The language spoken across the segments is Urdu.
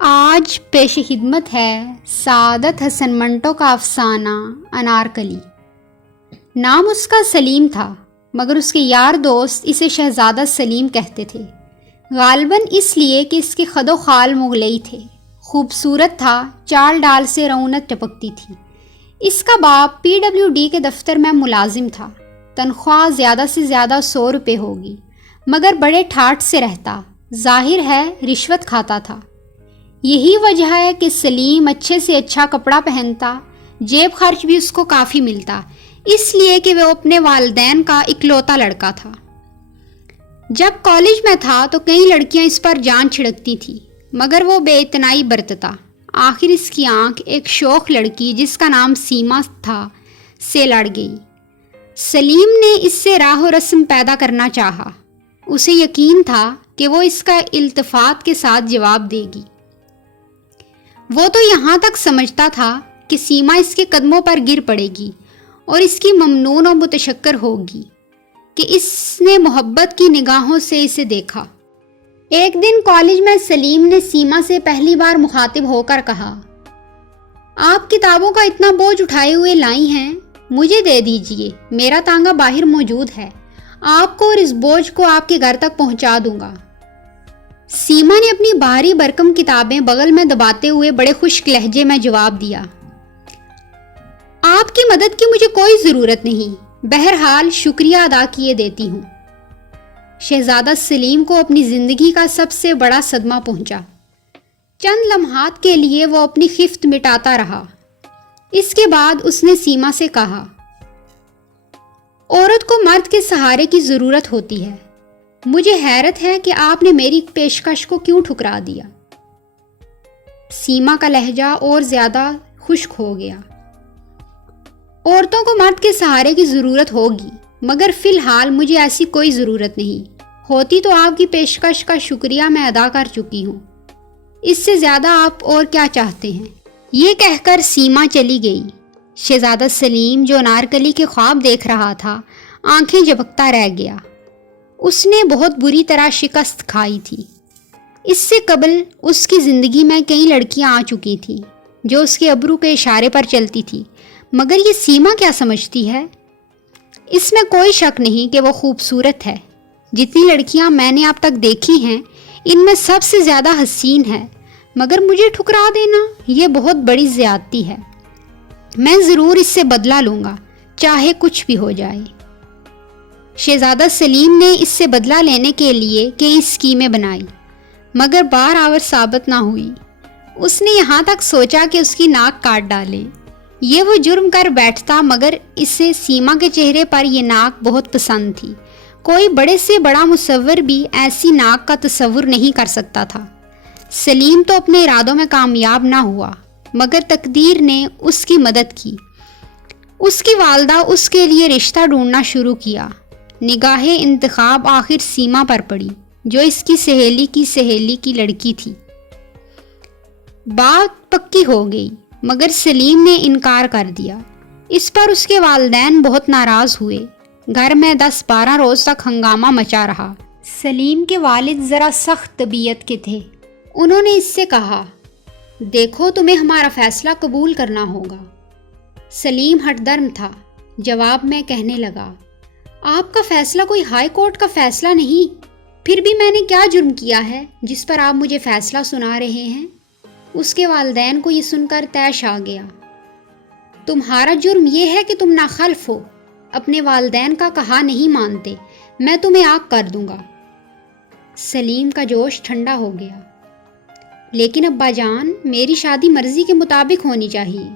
آج پیش خدمت ہے سعادت حسن منٹو کا افسانہ انارکلی۔ نام اس کا سلیم تھا، مگر اس کے یار دوست اسے شہزادہ سلیم کہتے تھے، غالباً اس لیے کہ اس کے خد و خال مغلئی تھے، خوبصورت تھا، چال ڈال سے رونق ٹپکتی تھی۔ اس کا باپ PWD کے دفتر میں ملازم تھا، تنخواہ زیادہ سے زیادہ 100 روپے ہوگی، مگر بڑے ٹھاٹھ سے رہتا، ظاہر ہے رشوت کھاتا تھا۔ یہی وجہ ہے کہ سلیم اچھے سے اچھا کپڑا پہنتا، جیب خرچ بھی اس کو کافی ملتا، اس لیے کہ وہ اپنے والدین کا اکلوتا لڑکا تھا۔ جب کالج میں تھا تو کئی لڑکیاں اس پر جان چھڑکتی تھیں، مگر وہ بے اتنائی برتتا۔ آخر اس کی آنکھ ایک شوخ لڑکی جس کا نام سیما تھا سے لڑ گئی۔ سلیم نے اس سے راہ و رسم پیدا کرنا چاہا۔ اسے یقین تھا کہ وہ اس کا التفات کے ساتھ جواب دے گی۔ وہ تو یہاں تک سمجھتا تھا کہ سیما اس کے قدموں پر گر پڑے گی اور اس کی ممنون و متشکر ہوگی کہ اس نے محبت کی نگاہوں سے اسے دیکھا۔ ایک دن کالج میں سلیم نے سیما سے پہلی بار مخاطب ہو کر کہا، آپ کتابوں کا اتنا بوجھ اٹھائے ہوئے لائی ہیں، مجھے دے دیجئے، میرا تانگا باہر موجود ہے، آپ کو اور اس بوجھ کو آپ کے گھر تک پہنچا دوں گا۔ سیما نے اپنی بھاری بھرکم کتابیں بغل میں دباتے ہوئے بڑے خشک لہجے میں جواب دیا، آپ کی مدد کی مجھے کوئی ضرورت نہیں، بہرحال شکریہ ادا کیے دیتی ہوں۔ شہزادہ سلیم کو اپنی زندگی کا سب سے بڑا صدمہ پہنچا۔ چند لمحات کے لیے وہ اپنی خفت مٹاتا رہا۔ اس کے بعد اس نے سیما سے کہا، عورت کو مرد کے سہارے کی ضرورت ہوتی ہے، مجھے حیرت ہے کہ آپ نے میری پیشکش کو کیوں ٹھکرا دیا۔ سیما کا لہجہ اور زیادہ خشک ہو گیا۔ عورتوں کو مرد کے سہارے کی ضرورت ہوگی، مگر فی الحال مجھے ایسی کوئی ضرورت نہیں، ہوتی تو آپ کی پیشکش کا شکریہ میں ادا کر چکی ہوں، اس سے زیادہ آپ اور کیا چاہتے ہیں؟ یہ کہہ کر سیما چلی گئی۔ شہزادہ سلیم جو انارکلی کے خواب دیکھ رہا تھا، آنکھیں جھپکتا رہ گیا۔ اس نے بہت بری طرح شکست کھائی تھی۔ اس سے قبل اس کی زندگی میں کئی لڑکیاں آ چکی تھیں جو اس کے ابرو کے اشارے پر چلتی تھی، مگر یہ سیما کیا سمجھتی ہے؟ اس میں کوئی شک نہیں کہ وہ خوبصورت ہے۔ جتنی لڑکیاں میں نے اب تک دیکھی ہیں، ان میں سب سے زیادہ حسین ہے، مگر مجھے ٹھکرا دینا یہ بہت بڑی زیادتی ہے۔ میں ضرور اس سے بدلہ لوں گا، چاہے کچھ بھی ہو جائے۔ شہزادہ سلیم نے اس سے بدلہ لینے کے لیے کئی اسکیمیں بنائی، مگر بار آور ثابت نہ ہوئی۔ اس نے یہاں تک سوچا کہ اس کی ناک کاٹ ڈالے۔ یہ وہ جرم کر بیٹھتا، مگر اسے سیما کے چہرے پر یہ ناک بہت پسند تھی۔ کوئی بڑے سے بڑا مصور بھی ایسی ناک کا تصور نہیں کر سکتا تھا۔ سلیم تو اپنے ارادوں میں کامیاب نہ ہوا، مگر تقدیر نے اس کی مدد کی۔ اس کی والدہ اس کے لیے رشتہ ڈھونڈنا شروع کیا۔ نگاہ انتخاب آخر سیما پر پڑی، جو اس کی سہیلی کی لڑکی تھی۔ بات پکی ہو گئی، مگر سلیم نے انکار کر دیا۔ اس پر اس کے والدین بہت ناراض ہوئے۔ گھر میں 10-12 روز تک ہنگامہ مچا رہا۔ سلیم کے والد ذرا سخت طبیعت کے تھے۔ انہوں نے اس سے کہا، دیکھو تمہیں ہمارا فیصلہ قبول کرنا ہوگا۔ سلیم ہٹ درم تھا۔ جواب میں کہنے لگا، آپ کا فیصلہ کوئی ہائی کورٹ کا فیصلہ نہیں، پھر بھی میں نے کیا جرم کیا ہے جس پر آپ مجھے فیصلہ سنا رہے ہیں؟ اس کے والدین کو یہ سن کر طیش آ گیا۔ تمہارا جرم یہ ہے کہ تم ناخلف ہو، اپنے والدین کا کہا نہیں مانتے، میں تمہیں آگ کر دوں گا۔ سلیم کا جوش ٹھنڈا ہو گیا۔ لیکن ابا جان، میری شادی مرضی کے مطابق ہونی چاہیے۔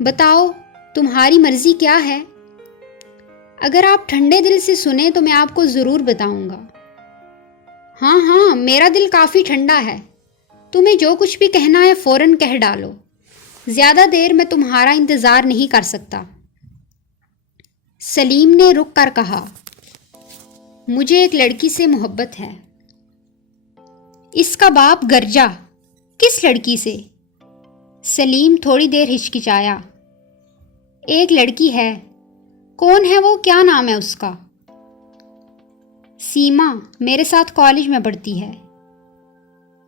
بتاؤ تمہاری مرضی کیا ہے؟ اگر آپ ٹھنڈے دل سے سنیں تو میں آپ کو ضرور بتاؤں گا۔ ہاں، میرا دل کافی ٹھنڈا ہے، تمہیں جو کچھ بھی کہنا ہے فوراً کہہ ڈالو، زیادہ دیر میں تمہارا انتظار نہیں کر سکتا۔ سلیم نے رک کر کہا، مجھے ایک لڑکی سے محبت ہے۔ اس کا باپ گرجا، کس لڑکی سے؟ سلیم تھوڑی دیر ہچکچایا۔ ایک لڑکی ہے۔ کون ہے وہ؟ کیا نام ہے اس کا؟ سیما، میرے ساتھ کالج میں پڑھتی ہے۔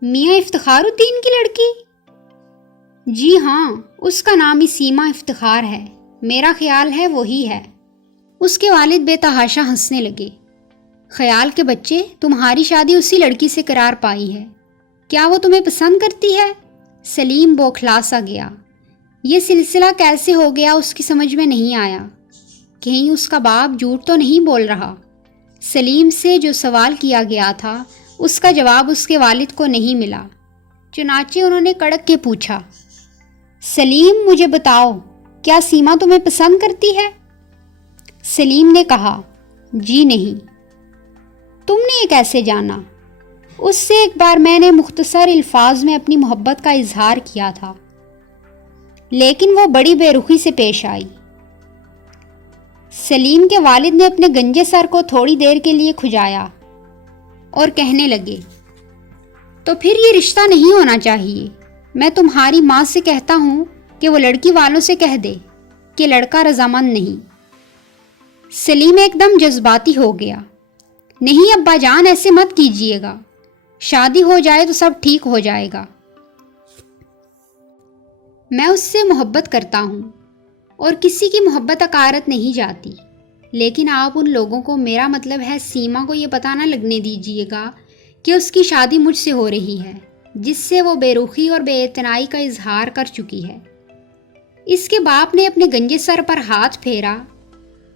میاں افتخار الدین کی لڑکی؟ جی ہاں، اس کا نام ہی سیما افتخار ہے، میرا خیال ہے وہی ہے۔ اس کے والد بے تحاشا ہنسنے لگے۔ خیال کے بچے، تمہاری شادی اسی لڑکی سے قرار پائی ہے، کیا وہ تمہیں پسند کرتی ہے؟ سلیم بوکھلا سا گیا۔ یہ سلسلہ کیسے ہو گیا اس کی سمجھ میں نہیں آیا۔ کہیں اس کا باپ جھوٹ تو نہیں بول رہا؟ سلیم سے جو سوال کیا گیا تھا اس کا جواب اس کے والد کو نہیں ملا، چنانچہ انہوں نے کڑک کے پوچھا، سلیم مجھے بتاؤ، کیا سیما تمہیں پسند کرتی ہے؟ سلیم نے کہا، جی نہیں۔ تم نے یہ کیسے جانا؟ اس سے ایک بار میں نے مختصر الفاظ میں اپنی محبت کا اظہار کیا تھا، لیکن وہ بڑی بے رخی سے پیش آئی۔ سلیم کے والد نے اپنے گنجے سر کو تھوڑی دیر کے لیے کھجایا اور کہنے لگے، تو پھر یہ رشتہ نہیں ہونا چاہیے۔ میں تمہاری ماں سے کہتا ہوں کہ وہ لڑکی والوں سے کہہ دے کہ لڑکا رضامند نہیں۔ سلیم ایک دم جذباتی ہو گیا۔ نہیں ابا جان، ایسے مت کیجیے گا، شادی ہو جائے تو سب ٹھیک ہو جائے گا۔ میں اس سے محبت کرتا ہوں اور کسی کی محبت عقارت نہیں جاتی، لیکن آپ ان لوگوں کو، میرا مطلب ہے سیما کو، یہ پتہ نہ لگنے دیجیے گا کہ اس کی شادی مجھ سے ہو رہی ہے، جس سے وہ بے رخی اور بے اعتنائی کا اظہار کر چکی ہے۔ اس کے باپ نے اپنے گنجے سر پر ہاتھ پھیرا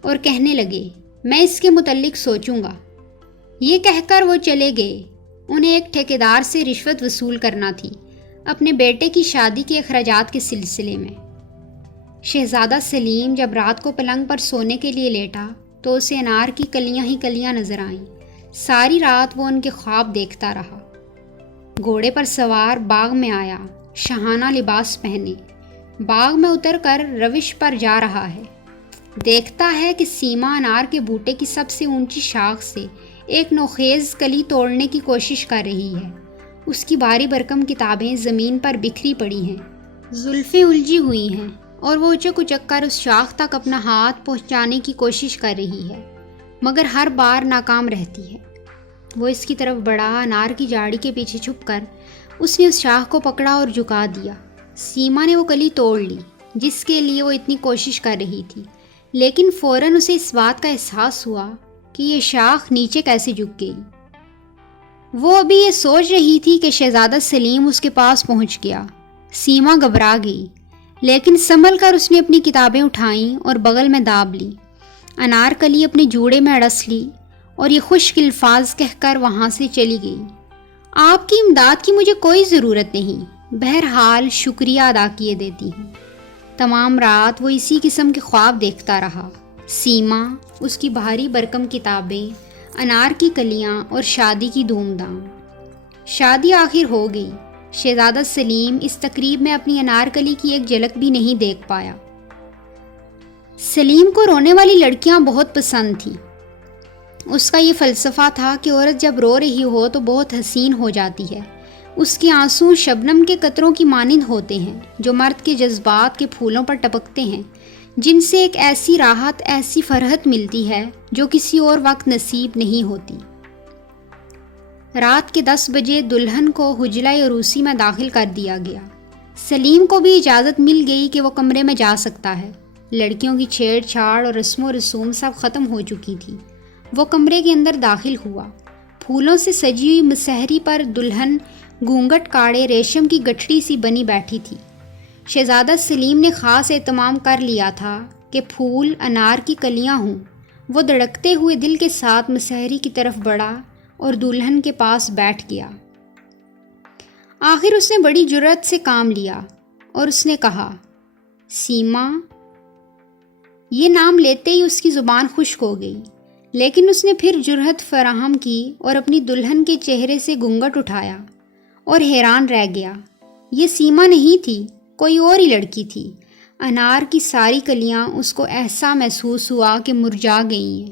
اور کہنے لگے، میں اس کے متعلق سوچوں گا۔ یہ کہہ کر وہ چلے گئے۔ انہیں ایک ٹھیکیدار سے رشوت وصول کرنا تھی اپنے بیٹے کی شادی کے اخراجات کے سلسلے میں۔ شہزادہ سلیم جب رات کو پلنگ پر سونے کے لیے لیٹا تو اسے انار کی کلیاں ہی کلیاں نظر آئیں۔ ساری رات وہ ان کے خواب دیکھتا رہا۔ گھوڑے پر سوار باغ میں آیا، شاہانہ لباس پہنے باغ میں اتر کر روش پر جا رہا ہے۔ دیکھتا ہے کہ سیما انار کے بوٹے کی سب سے اونچی شاخ سے ایک نوخیز کلی توڑنے کی کوشش کر رہی ہے۔ اس کی بھاری بھرکم کتابیں زمین پر بکھری پڑی ہیں، زلفیں الجھی ہوئی ہیں، اور وہ اچک اچک کر اس شاخ تک اپنا ہاتھ پہنچانے کی کوشش کر رہی ہے، مگر ہر بار ناکام رہتی ہے۔ وہ اس کی طرف بڑھا، انار کی جاڑی کے پیچھے چھپ کر اس نے اس شاخ کو پکڑا اور جھکا دیا۔ سیما نے وہ کلی توڑ لی جس کے لیے وہ اتنی کوشش کر رہی تھی، لیکن فوراً اسے اس بات کا احساس ہوا کہ یہ شاخ نیچے کیسے جھک گئی۔ وہ ابھی یہ سوچ رہی تھی کہ شہزادہ سلیم اس کے پاس پہنچ گیا۔ سیما گھبرا گئی، لیکن سنبھل کر اس نے اپنی کتابیں اٹھائیں اور بغل میں داب لی، انار کلی اپنے جوڑے میں اڑس لی اور یہ خشک الفاظ کہہ کر وہاں سے چلی گئی، آپ کی امداد کی مجھے کوئی ضرورت نہیں، بہرحال شکریہ ادا کیے دیتی ہوں۔ تمام رات وہ اسی قسم کے خواب دیکھتا رہا، سیما، اس کی بھاری برکم کتابیں، انار کی کلیاں اور شادی کی دھوم دھام۔ شادی آخر ہو گئی۔ شہزادہ سلیم اس تقریب میں اپنی انار کلی کی ایک جھلک بھی نہیں دیکھ پایا۔ سلیم کو رونے والی لڑکیاں بہت پسند تھیں۔ اس کا یہ فلسفہ تھا کہ عورت جب رو رہی ہو تو بہت حسین ہو جاتی ہے۔ اس کے آنسو شبنم کے قطروں کی مانند ہوتے ہیں جو مرد کے جذبات کے پھولوں پر ٹپکتے ہیں، جن سے ایک ایسی راحت، ایسی فرحت ملتی ہے جو کسی اور وقت نصیب نہیں ہوتی۔ رات کے 10 بجے دلہن کو حجلہ عروسی میں داخل کر دیا گیا۔ سلیم کو بھی اجازت مل گئی کہ وہ کمرے میں جا سکتا ہے۔ لڑکیوں کی چھیڑ چھاڑ اور رسم و رسوم سب ختم ہو چکی تھی۔ وہ کمرے کے اندر داخل ہوا۔ پھولوں سے سجی ہوئی مسہری پر دلہن گھونگھٹ کاڑے ریشم کی گٹھڑی سی بنی بیٹھی تھی۔ شہزادہ سلیم نے خاص اہتمام کر لیا تھا کہ پھول انار کی کلیاں ہوں۔ وہ دھڑکتے ہوئے دل کے ساتھ مسہری کی طرف بڑھا اور دلہن کے پاس بیٹھ گیا۔ آخر اس نے بڑی جرأت سے کام لیا اور اس نے کہا، سیما۔ یہ نام لیتے ہی اس کی زبان خشک ہو گئی، لیکن اس نے پھر جرأت فراہم کی اور اپنی دلہن کے چہرے سے گھونگھٹ اٹھایا اور حیران رہ گیا۔ یہ سیما نہیں تھی، کوئی اور ہی لڑکی تھی۔ انار کی ساری کلیاں اس کو ایسا محسوس ہوا کہ مرجھا گئی ہیں۔